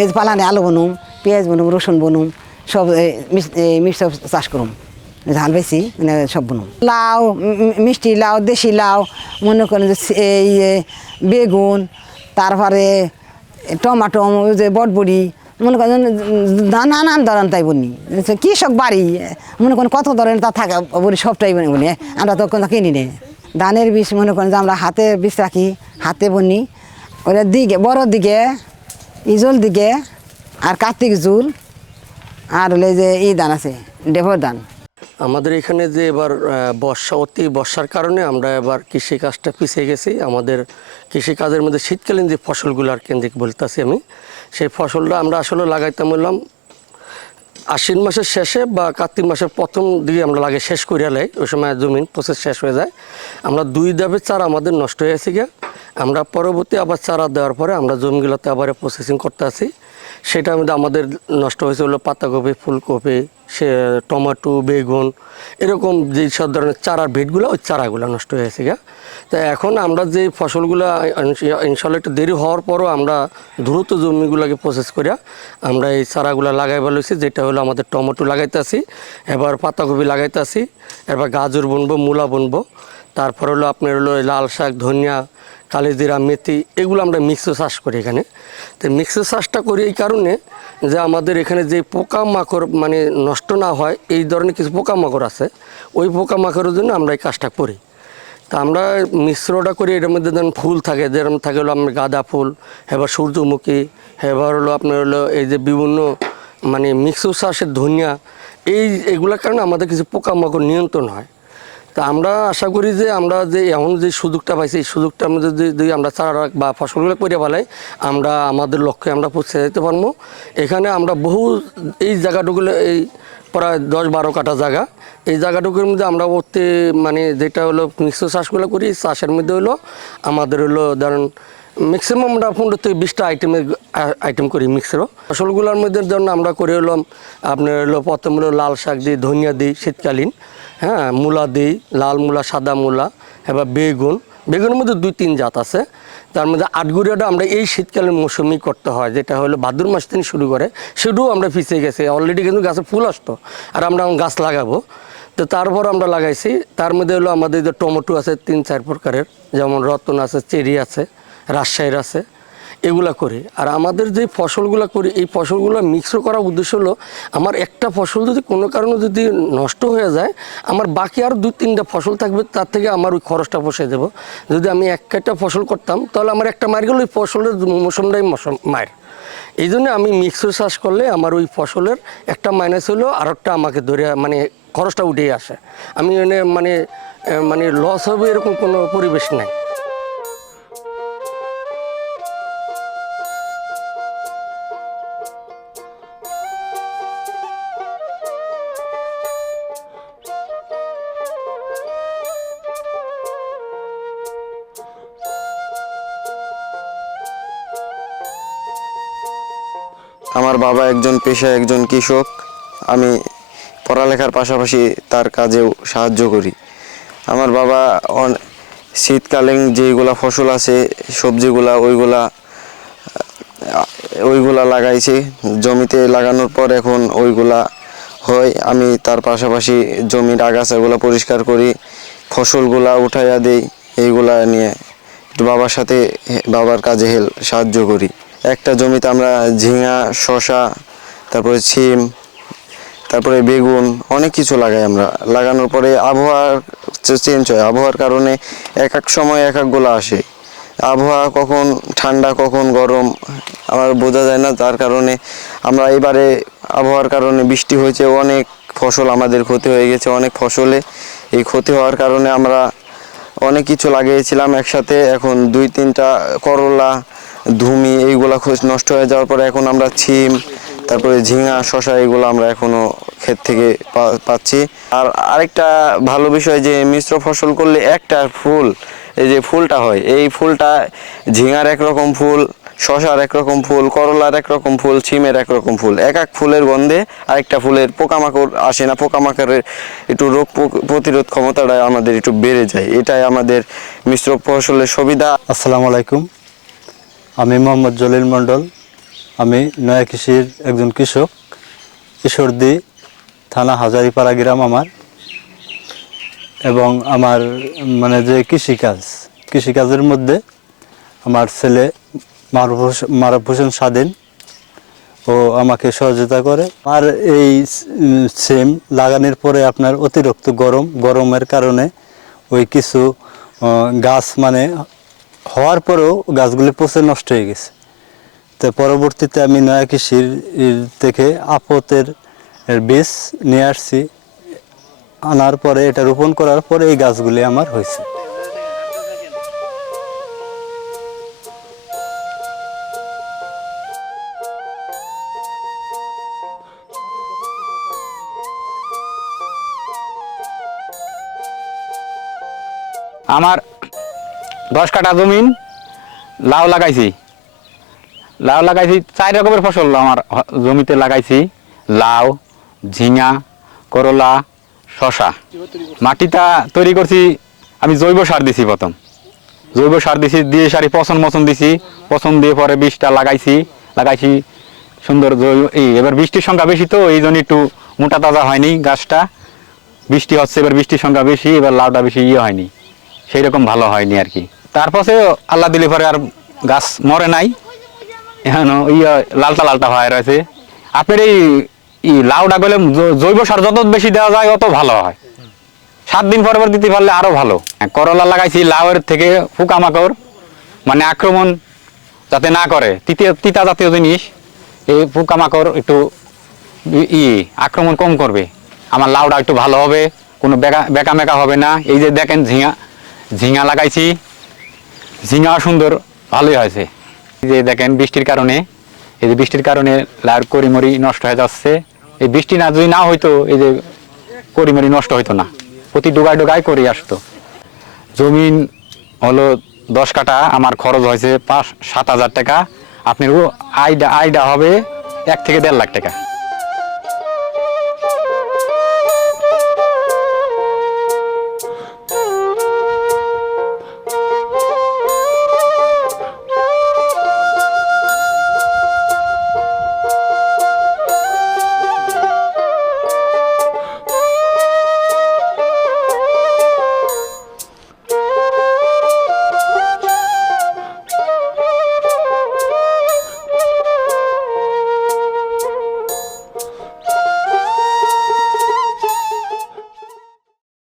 এই যে পালানে আলু বনুম, পেঁয়াজ বনুম, রসুন বনুম, সব মিক্স চাষ করুম, ধান বেশি মানে সব বনুম। লাউ, মিষ্টি লাউ, দেশি লাউ, মনে করেন যে এই বেগুন, তারপরে টমাটো, যে বটবড়ি, মনে করেন নানান ধরনের তাই বনি। কৃষক বাড়ি মনে করেন কত ধরনের তা থাকে বলি, সবটাই বনি, আমরা তো কোনো কিনি নে। ধানের বীজ মনে করেন যে আমরা হাতে বীজ রাখি, হাতে বনি, ওটা দিকে বড় দিকে, ইজল দিকে, আর কার্তিক জুল, আর হলে যে ই ধান আছে ডেভর ধান। আমাদের এখানে যে এবার বর্ষার কারণে আমরা এবার কৃষিকাজটা পিছিয়ে গেছি। আমাদের কৃষিকাজের মধ্যে শীতকালীন যে ফসলগুলোর কেন্দ্রিক বলতেছি আমি, সেই ফসলটা আমরা আসলে লাগাইতাম বললাম আশ্বিন মাসের শেষে বা কার্তিক মাসের প্রথম দিকে আমরা লাগে শেষ করিয়া লাই। ওই সময় জমিন প্রসেস শেষ হয়ে যায়। আমরা 2 ধাপে চারা আমাদের নষ্ট হয়েছে গিয়া, আমরা পরবর্তী আবার চারা দেওয়ার পরে আমরা জমিগুলোতে আবার প্রসেসিং করতে আসি। সেটার মধ্যে আমাদের নষ্ট হয়েছে হলো পাতাকপি, ফুলকপি, সে টমেটো, বেগুন, এরকম যে সব ধরনের চারার ভিটগুলো, ওই চারাগুলো নষ্ট হয়েছে গিয়া। তো এখন আমরা যে ফসলগুলো ইনশাল্লাহ একটু দেরি হওয়ার পরও আমরা দ্রুত জমিগুলোকে প্রসেস করিয়া আমরা এই চারাগুলো লাগাইবার লইছি। যেটা হলো আমাদের টমেটো লাগাইতে আসি, এবার পাতাকপি লাগাইতে আসি, এবার গাজর বুনবো, মূলা বুনবো, তারপর হলো আপনার হলো লাল শাক, ধনিয়া, কালিজিরা, মেথি, এগুলো আমরা মিক্স চাষ করি এখানে। তো মিক্স চাষটা করি এই কারণে যে আমাদের এখানে যে পোকামাকড় মানে নষ্ট না হয়, এই ধরনের কিছু পোকামাকড় আছে, ওই পোকামাকড়ের জন্য আমরা এই কাজটা করি। তা আমরা মিশ্রটা করি, এটার মধ্যে যেমন ফুল থাকে, যেরকম থাকে হলো আপনার গাঁদা ফুল, এবার সূর্যমুখী, এবার হলো আপনার হলো এই যে বিভিন্ন মানে মিক্স চাষের ধনিয়া, এগুলোর কারণে আমাদের কিছু পোকামাকড় নিয়ন্ত্রণ হয়। তা আমরা আশা করি যে আমরা যে এখন যে সুযোগটা পাইছি, এই সুযোগটার মধ্যে যদি আমরা চারা বা ফসলগুলো করে ফেলাই, আমরা আমাদের লক্ষ্যে আমরা পৌঁছে যেতে পারবো। এখানে আমরা বহু এই জায়গাটুকুলো এই প্রায় 10-12 কাঠা জায়গা, এই জায়গাটুকুর মধ্যে আমরা করতে মানে যেটা হলো মিশ্র চাষগুলো করি, চাষের মধ্যে হলো আমাদের হলো ধরেন ম্যাক্সিমাম আমরা 15 থেকে 20টা আইটেম করি মিক্সর ফসলগুলোর মধ্যে। জন্য আমরা করে হলাম আপনার হলো প্রথম হলো লাল শাক দিই, ধনিয়া দিই শীতকালীন, হ্যাঁ, মূলা দিই, লাল মূলা, সাদা মূলা, এবার বেগুনের মধ্যে 2-3 জাত আছে। তার মধ্যে আটগুড়িয়াটা আমরা এই শীতকালীন মৌসুমি করতে হয়, যেটা হলো ভাদ্র মাস থেকে শুরু করে, সেটাও আমরা পিছিয়ে গেছি। অলরেডি কিন্তু গাছে ফুল আসতো, আর আমরা গাছ লাগাবো। তো তারপর আমরা লাগাইছি। তার মধ্যে হলো আমাদের যে টমেটো আছে 3-4 প্রকারের, যেমন রতন আছে, চেরি আছে, রাজশাহীর আছে, এগুলা করি। আর আমাদের যে ফসলগুলো করি, এই ফসলগুলো মিক্স করার উদ্দেশ্য হলো আমার একটা ফসল যদি কোনো কারণে যদি নষ্ট হয়ে যায়, আমার বাকি আর 2-3টা ফসল থাকবে, তার থেকে আমার ওই খরচটা পোষে দেবো। যদি আমি একটা ফসল করতাম, তাহলে আমার একটা মার গেলে ওই ফসলের মৌসুমটাই মায়ের। এই জন্য আমি মিক্সর চাষ করলে আমার ওই ফসলের একটা মাইনাস হলেও আরেকটা আমাকে ধরে মানে খরচটা উঠেই আসে। আমি মানে মানে লস হবে এরকম কোনো পরিবেশ নাই। আমার বাবা একজন পেশায় একজন কৃষক। আমি পড়ালেখার পাশাপাশি তার কাজেও সাহায্য করি। আমার বাবা শীতকালীন যেগুলা ফসল আছে, সবজিগুলা, ওইগুলা লাগাইছে জমিতে। লাগানোর পর এখন ওইগুলা হয়। আমি তার পাশাপাশি জমির আগাছাগুলো পরিষ্কার করি, ফসলগুলা উঠাইয়া দিই। এইগুলা নিয়ে একটু বাবার কাজে সাহায্য করি। একটা জমিতে আমরা ঝিঙা, শসা, তারপরে সিম, তারপরে বেগুন, অনেক কিছু লাগাই আমরা। লাগানোর পরে আবহাওয়া চেঞ্জ হয়, আবহাওয়ার কারণে এক সময় একগুলো আসে। আবহাওয়া কখন ঠান্ডা কখন গরম আমার বোঝা যায় না। তার কারণে আমরা এবারে আবহাওয়ার কারণে বৃষ্টি হয়েছে, অনেক ফসল আমাদের ক্ষতি হয়ে গেছে। অনেক ফসলে এই ক্ষতি হওয়ার কারণে আমরা অনেক কিছু লাগিয়েছিলাম একসাথে। এখন 2-3টা করলা, ধুমি, এইগুলা নষ্ট হয়ে যাওয়ার পরে এখন আমরা সিম, তারপরে ঝিঙা, শসা, এগুলো আমরা এখনো ক্ষেত থেকে পাচ্ছি। আর আরেকটা ভালো বিষয় যে মিশ্র ফসল করলে একটা ফুল, এই যে ফুলটা হয়, এই ফুলটা ঝিঙার একরকম ফুল, শসার একরকম ফুল, করলার একরকম ফুল, সিমের একরকম ফুল। এক ফুলের গন্ধে আরেকটা ফুলের পোকামাকড় আসে না। পোকামাকড়ের একটু রোগ প্রতিরোধ ক্ষমতাটা আমাদের একটু বেড়ে যায়। এটাই আমাদের মিশ্র ফসলের সুবিধা। আসসালামু আলাইকুম, আমি মোহাম্মদ জলিল মণ্ডল, আমি নয়া কৃষির একজন কৃষক, ঈশ্বরদী থানা হাজারিপাড়া গ্রাম আমার। এবং আমার মানে যে কৃষিকাজের মধ্যে আমার ছেলে মারুফ হোসেন স্বাধীন ও আমাকে সহযোগিতা করে। আর এই সিম লাগানোর পরে আপনার অতিরিক্ত গরমের কারণে ওই কিছু গাছ মানে হওয়ার পরেও গাছগুলি পচে নষ্ট হয়ে গেছে। তো পরবর্তীতে আমি নয়া কৃষির থেকে আপতের বীজ নিয়ে আসছি, আনার পরে এটা রোপণ করার পরে এই গাছগুলি আমার হয়েছে। আমার 10 কাঠা জমিন লাউ লাগাইছি। 4 রকমের ফসল আমার জমিতে লাগাইছি। লাউ, ঝিঙা, করলা, শশা। মাটিটা তৈরি করছি আমি জৈব সার দিছি। প্রথম জৈব সার দিছি, দিয়ে সারি পচন দিছি। পচন দিয়ে পরে বীজটা লাগাইছি সুন্দর। এবার বৃষ্টির সংখ্যা বেশি, তো এই জন্য একটু মোটা তাজা হয়নি গাছটা। বৃষ্টি হচ্ছে, এবার বৃষ্টির সংখ্যা বেশি, এবার লাউটা বেশি হয়নি, সেই রকম ভালো হয়নি আর কি। তারপরে আল্লাহ দিলে পরে আর গাছ মরে নাই, এখন লালটা হয়ে রয়েছে। আপনার এই লাউটা গেলে জৈব সার যত বেশি দেওয়া যায় অত ভালো হয়। 7 দিন পর দিতে পারলে আরো ভালো। করলা লাগাইছি, লাউয়ের থেকে পোকামাকড় মানে আক্রমণ যাতে না করে, তিতা জাতীয় জিনিস, এই পোকামাকড় একটু আক্রমণ কম করবে, আমার লাউটা একটু ভালো হবে, কোনো বেকা মেকা হবে না। এই যে দেখেন ঝিঙা লাগাইছি, ঝিঙা সুন্দর ভালোই হয়েছে। এই যে দেখেন বৃষ্টির কারণে লাউর করিমরি নষ্ট হয়ে যাচ্ছে। এই বৃষ্টি যদি না হইতো, এই যে করিমরি নষ্ট হইতো না, প্রতি ডোগায় করি আসতো। জমিন হলো 10 কাঠা, আমার খরচ হয়েছে 5-7 হাজার টাকা। আপনার আইডা হবে 1 থেকে 1.5 লাখ টাকা।